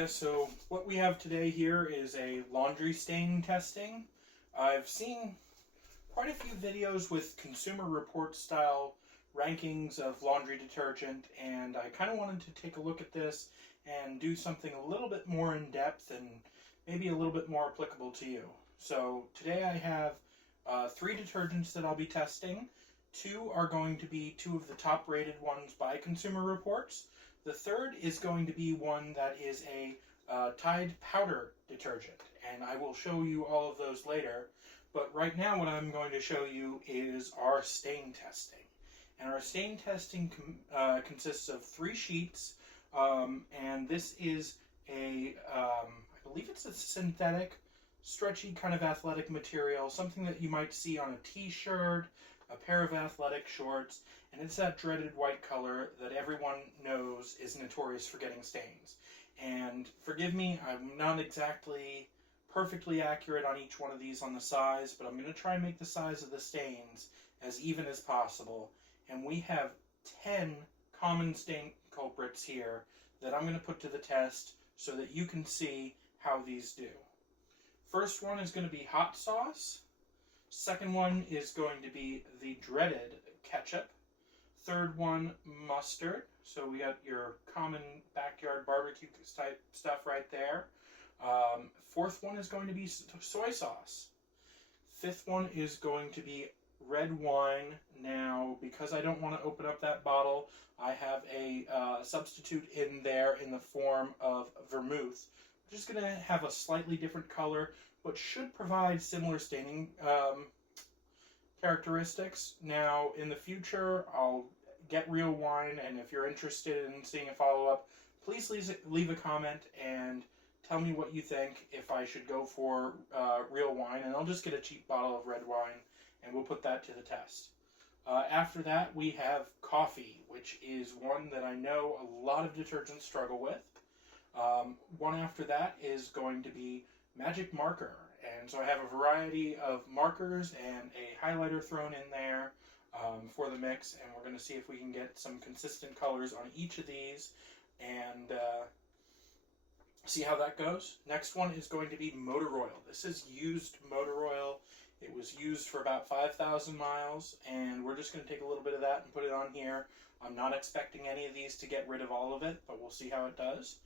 guys, so what we have today here is a laundry stain testing. I've seen quite a few videos with Consumer Report style rankings of laundry detergent, and I kind of wanted to take a look at this and do something a little bit more in depth and maybe a little bit more applicable to you. So today I have 3 detergents that I'll be testing. 2 are going to be 2 of the top rated ones by Consumer Reports. The third is going to be one that is a Tide powder detergent, and I will show you all of those later. But right now what I'm going to show you is our stain testing. And our stain testing consists of 3 sheets, and this is I believe it's a synthetic, stretchy kind of athletic material, something that you might see on a t-shirt, a pair of athletic shorts, and it's that dreaded white color that everyone knows is notorious for getting stains. And forgive me, I'm not exactly perfectly accurate on each one of these on the size, but I'm going to try and make the size of the stains as even as possible. And we have 10 common stain culprits here that I'm going to put to the test so that you can see how these do. First one is going to be hot sauce. Second one is going to be the dreaded ketchup. Third one, mustard. So we got your common backyard barbecue type stuff right there. Fourth one is going to be soy sauce. Fifth one is going to be red wine. Now, because I don't want to open up that bottle, I have a substitute in there in the form of vermouth, which is going to have a slightly different color, but should provide similar staining characteristics. Now, in the future, I'll get real wine, and if you're interested in seeing a follow-up, please leave a comment and tell me what you think, if I should go for real wine, and I'll just get a cheap bottle of red wine, and we'll put that to the test. After that, we have coffee, which is one that I know a lot of detergents struggle with. One after that is going to be magic marker, and so I have a variety of markers and a highlighter thrown in there for the mix, and we're going to see if we can get some consistent colors on each of these and see how that goes. Next one is going to be motor oil. This is used motor oil. It was used for about 5,000 miles, and we're just going to take a little bit of that and put it on here. I'm not expecting any of these to get rid of all of it, but we'll see how it does.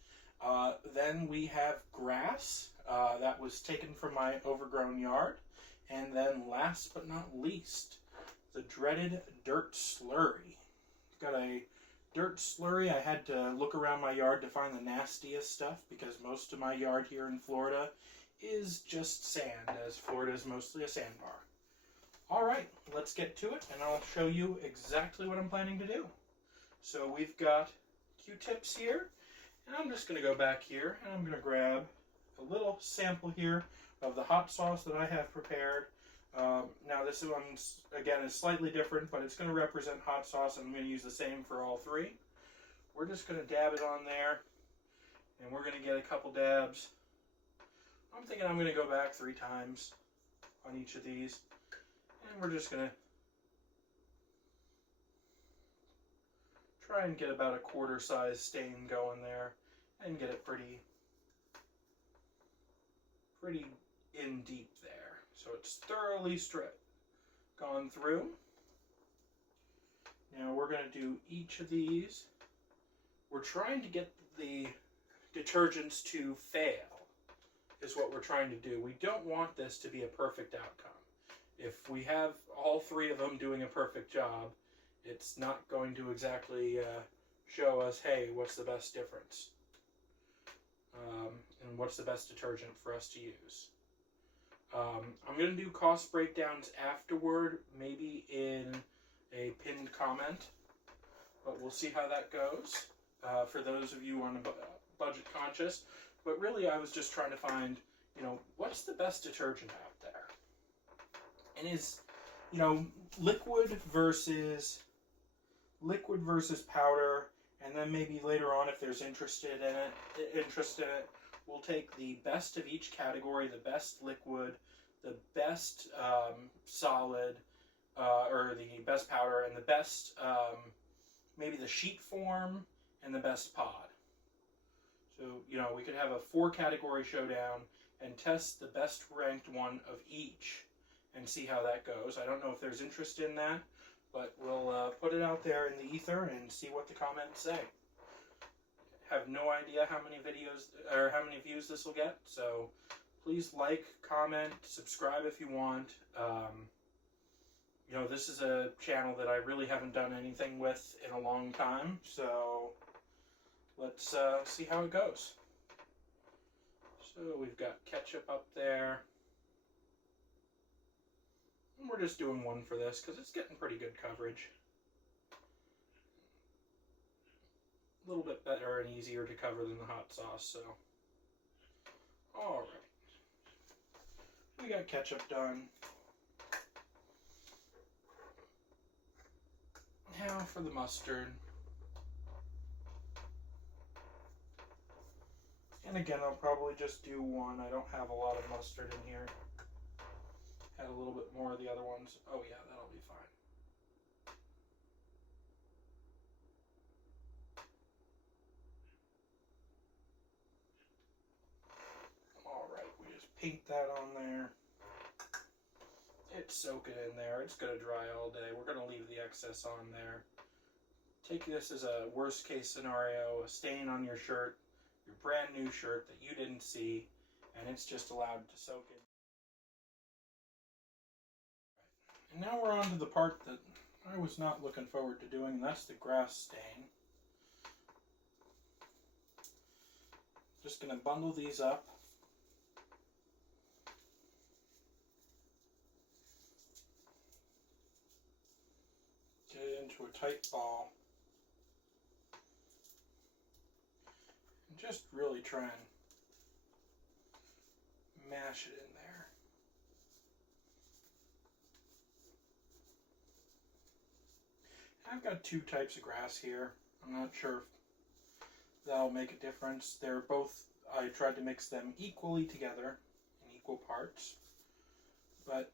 Then we have grass. That was taken from my overgrown yard. And then last but not least, the dreaded dirt slurry. Got a dirt slurry. I had to look around my yard to find the nastiest stuff because most of my yard here in Florida is just sand, as Florida is mostly a sandbar. Alright, let's get to it, and I'll show you exactly what I'm planning to do. So we've got Q-tips here, and I'm just going to go back here, and I'm going to grab a little sample here of the hot sauce that I have prepared. Now this one, again, is slightly different, but it's going to represent hot sauce, and I'm going to use the same for all 3. We're just going to dab it on there, and we're going to get a couple dabs. I'm thinking I'm going to go back 3 times on each of these, and we're just going to try and get about a quarter size stain going there and get it pretty in deep there. So it's thoroughly gone through. Now we're going to do each of these. We're trying to get the detergents to fail, is what we're trying to do. We don't want this to be a perfect outcome. If we have all 3 of them doing a perfect job, it's not going to exactly show us, hey, what's the best difference? And what's the best detergent for us to use. I'm going to do cost breakdowns afterward, maybe in a pinned comment, but we'll see how that goes for those of you on a budget conscious. But really, I was just trying to find, what's the best detergent out there? And is, liquid versus powder, and then maybe later on, if there's interest in it, we'll take the best of each category, the best liquid, the best solid, or the best powder, and the best, maybe the sheet form, and the best pod. So, you know, we could have a 4-category showdown and test the best ranked one of each and see how that goes. I don't know if there's interest in that, but we'll put it out there in the ether and see what the comments say. Have no idea how many videos or how many views this will get, so please like, comment, subscribe if you want. You know, this is a channel that I really haven't done anything with in a long time, so let's see how it goes. So we've got ketchup up there. And we're just doing one for this because it's getting pretty good coverage. A little bit better and easier to cover than the hot sauce, so. Alright. We got ketchup done. Now for the mustard. And again, I'll probably just do one. I don't have a lot of mustard in here. Had a little bit more of the other ones. Oh yeah, that'll be fine. Alright, we just paint that on there. It's soaking in there. It's going to dry all day. We're going to leave the excess on there. Take this as a worst case scenario, a stain on your shirt, your brand new shirt that you didn't see, and it's just allowed to soak in. And now we're on to the part that I was not looking forward to doing, and that's the grass stain. Just going to bundle these up. Get it into a tight ball. And just really try and mash it in there. I've got 2 types of grass here. I'm not sure if that'll make a difference. They're both, I tried to mix them equally together in equal parts, but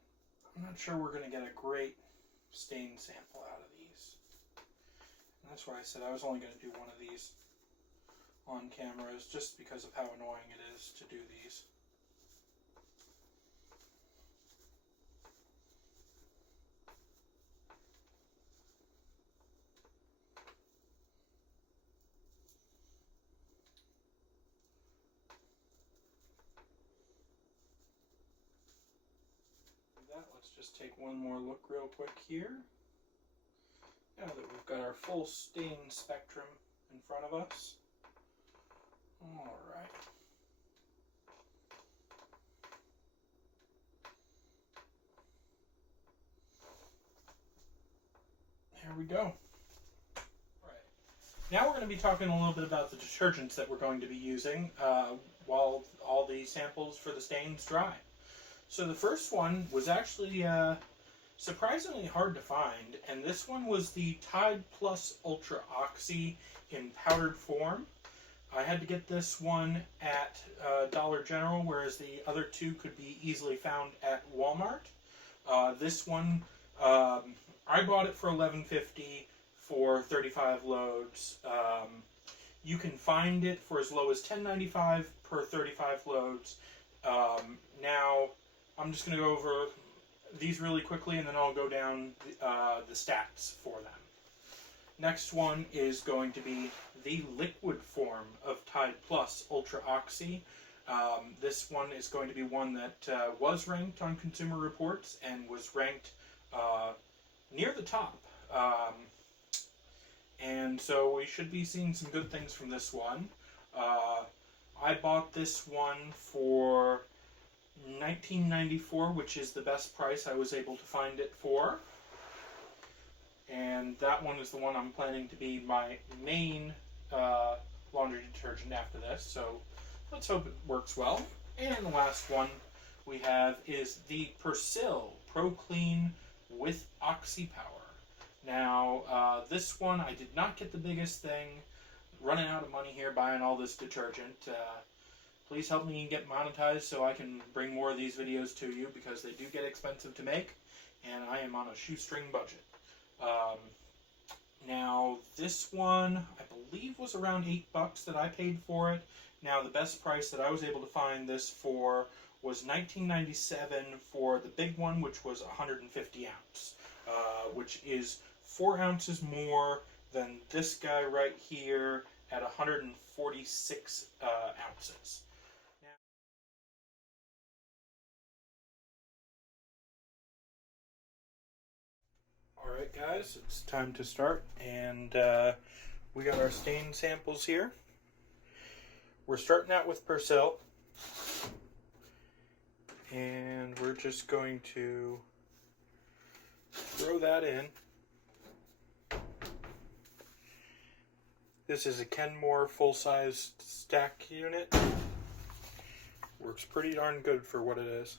I'm not sure we're going to get a great stain sample out of these. And that's why I said I was only going to do one of these on cameras, just because of how annoying it is to do these. Let's just take one more look real quick here. Now that we've got our full stain spectrum in front of us. Alright. There we go. Right. Now we're going to be talking a little bit about the detergents that we're going to be using while all the samples for the stains dry. So the first one was actually surprisingly hard to find, and this one was the Tide Plus Ultra Oxi in powdered form. I had to get this one at Dollar General, whereas the other 2 could be easily found at Walmart. This one, I bought it for $11.50 for 35 loads. You can find it for as low as $10.95 per 35 loads. Now, I'm just going to go over these really quickly, and then I'll go down the stats for them. Next one is going to be the liquid form of Tide Plus Ultra Oxi. This one is going to be one that was ranked on Consumer Reports and was ranked near the top. And so we should be seeing some good things from this one. I bought this one for $19.94, which is the best price I was able to find it for. And that one is the one I'm planning to be my main laundry detergent after this. So let's hope it works well. And the last one we have is the Persil Pro Clean with Oxi Power. Now, this one, I did not get the biggest thing. Running out of money here buying all this detergent. Please help me get monetized so I can bring more of these videos to you, because they do get expensive to make, and I am on a shoestring budget. Now, this one, I believe, was around $8 that I paid for it, Now, the best price that I was able to find this for was $19.97 for the big one, which was 150 ounce, which is 4 ounces more than this guy right here at 146 ounces. Alright guys, it's time to start, and we got our stain samples here. We're starting out with Persil, and we're just going to throw that in. This is a Kenmore full-size stack unit. Works pretty darn good for what it is.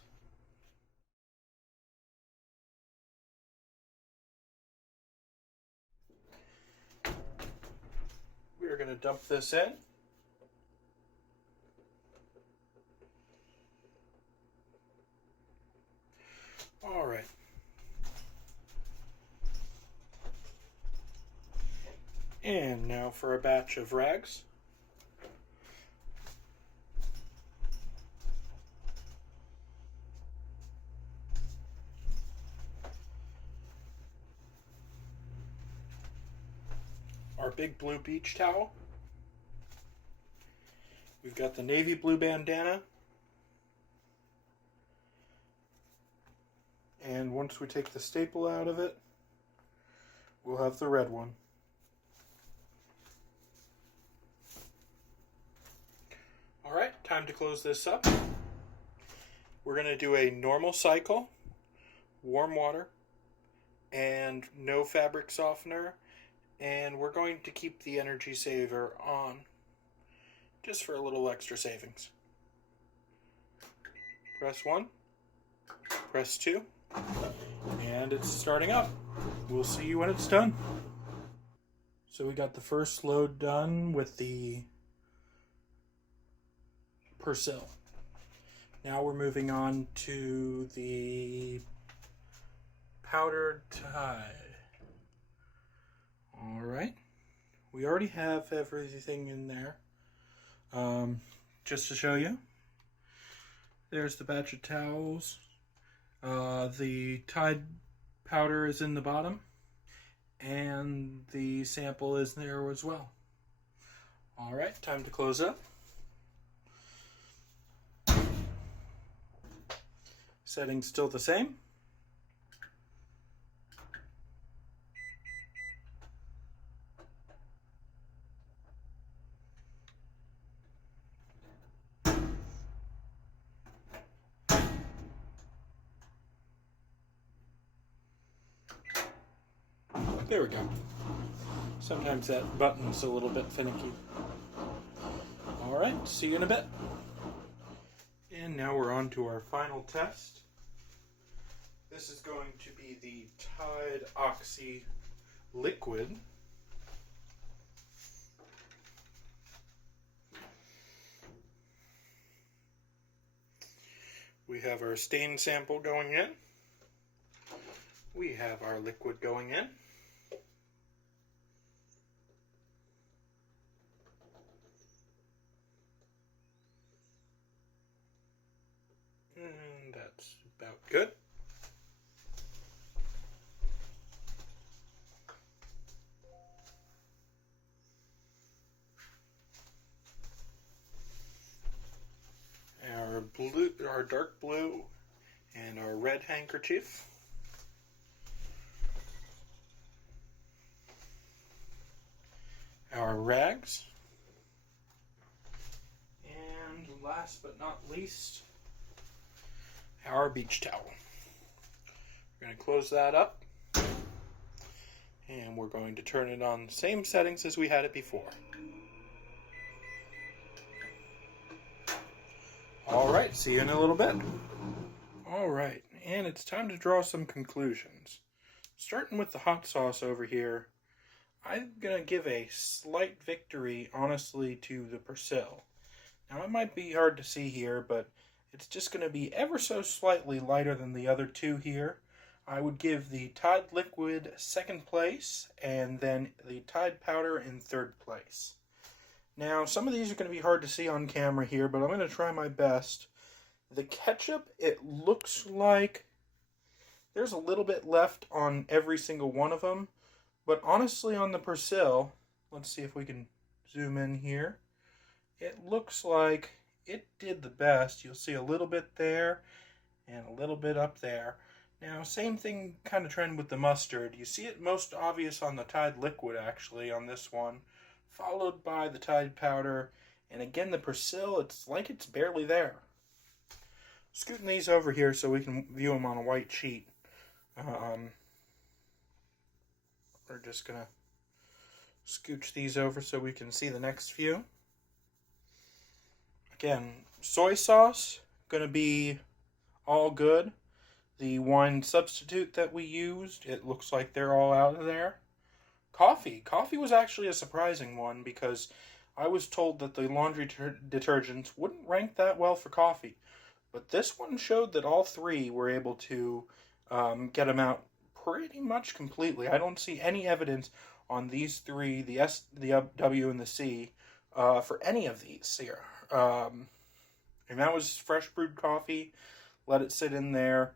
We're going to dump this in. All right. And now for a batch of rags. Our big blue beach towel. We've got the navy blue bandana. And once we take the staple out of it, we'll have the red one. Alright, time to close this up. We're going to do a normal cycle, warm water, and no fabric softener. And we're going to keep the energy saver on, just for a little extra savings. Press 1, press 2, and it's starting up. We'll see you when it's done. So we got the first load done with the Persil. Now we're moving on to the powdered Tide. Alright, we already have everything in there. Just to show you, there's the batch of towels. The Tide powder is in the bottom, and the sample is there as well. Alright, time to close up. Setting still the same. There we go. Sometimes that button's a little bit finicky. Alright, see you in a bit. And now we're on to our final test. This is going to be the Tide Oxi liquid. We have our stain sample going in. We have our liquid going in. And that's about good. Our dark blue, and our red handkerchief. Our rags. And last but not least, our beach towel. We're going to close that up, and we're going to turn it on the same settings as we had it before. Alright, see you in a little bit. Alright, and it's time to draw some conclusions. Starting with the hot sauce over here, I'm going to give a slight victory, honestly, to the Persil. Now, it might be hard to see here, but it's just going to be ever so slightly lighter than the other two here. I would give the Tide Liquid second place, and then the Tide Powder in third place. Now, some of these are going to be hard to see on camera here, but I'm going to try my best. The ketchup, it looks like there's a little bit left on every single one of them. But honestly, on the Persil, let's see if we can zoom in here. It looks like it did the best. You'll see a little bit there and a little bit up there. Now, same thing kind of trend with the mustard. You see it most obvious on the Tide liquid, actually, on this one, followed by the Tide powder, and again, the Persil, it's like it's barely there. Scooting these over here so we can view them on a white sheet. We're just going to scooch these over so we can see the next few. Again, soy sauce, going to be all good. The wine substitute that we used, it looks like they're all out of there. Coffee was actually a surprising one because I was told that the laundry detergents wouldn't rank that well for coffee. But this one showed that all three were able to get them out pretty much completely. I don't see any evidence on these three, the S, the W, and the C, for any of these here. And that was fresh brewed coffee. Let it sit in there.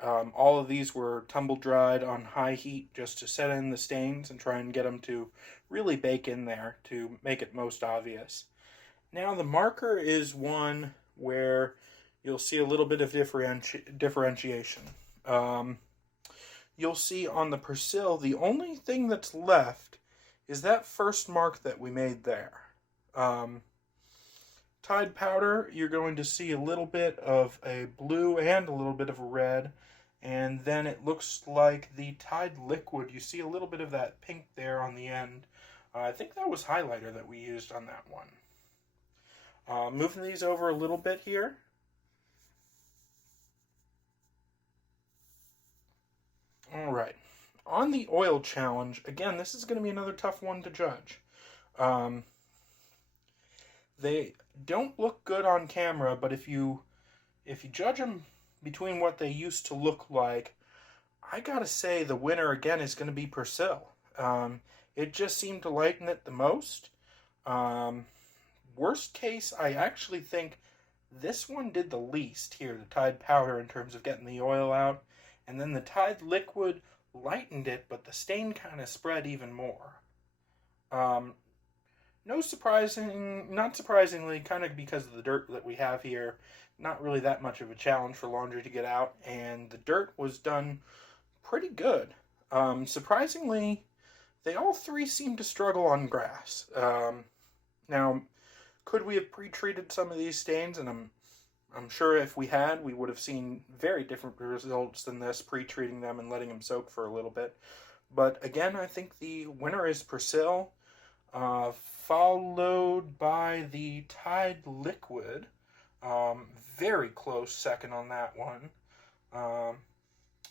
All of these were tumble dried on high heat just to set in the stains and try and get them to really bake in there to make it most obvious. Now the marker is one where you'll see a little bit of differentiation. You'll see on the Persil, the only thing that's left is that first mark that we made there. Tide powder, you're going to see a little bit of a blue and a little bit of a red. And then it looks like the Tide liquid, you see a little bit of that pink there on the end. I think that was highlighter that we used on that one. Moving these over a little bit here. Alright, on the oil challenge, again, this is going to be another tough one to judge. They don't look good on camera, but if you judge them between what they used to look like, I gotta say the winner again is going to be Persil. It just seemed to lighten it the most. Worst case, I actually think this one did the least here, the Tide powder, in terms of getting the oil out. And then the Tide liquid lightened it, but the stain kind of spread even more. Not surprisingly, kind of because of the dirt that we have here, not really that much of a challenge for laundry to get out, and the dirt was done pretty good. Surprisingly, they all three seem to struggle on grass. Now, could we have pre-treated some of these stains? And I'm sure if we had, we would have seen very different results than this, pre-treating them and letting them soak for a little bit. But again, I think the winner is Persil, followed by the Tide liquid. Very close second on that one.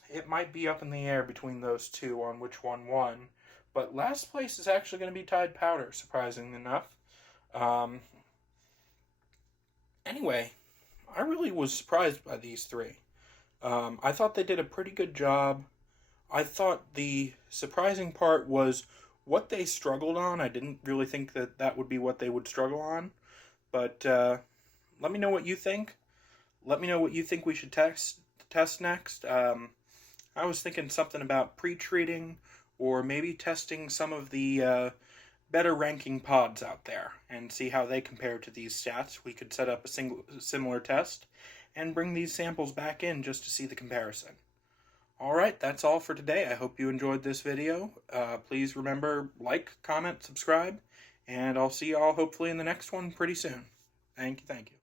It might be up in the air between those two on which one won. But last place is actually going to be Tide powder, surprisingly enough. Anyway, I really was surprised by these three. I thought they did a pretty good job. I thought the surprising part was what they struggled on. I didn't really think that that would be what they would struggle on. But let me know what you think. Let me know what you think we should test next. I was thinking something about pre-treating or maybe testing some of the better ranking pods out there and see how they compare to these stats. We could set up a similar test and bring these samples back in just to see the comparison. Alright, that's all for today. I hope you enjoyed this video. Please remember, like, comment, subscribe, and I'll see you all hopefully in the next one pretty soon. Thank you.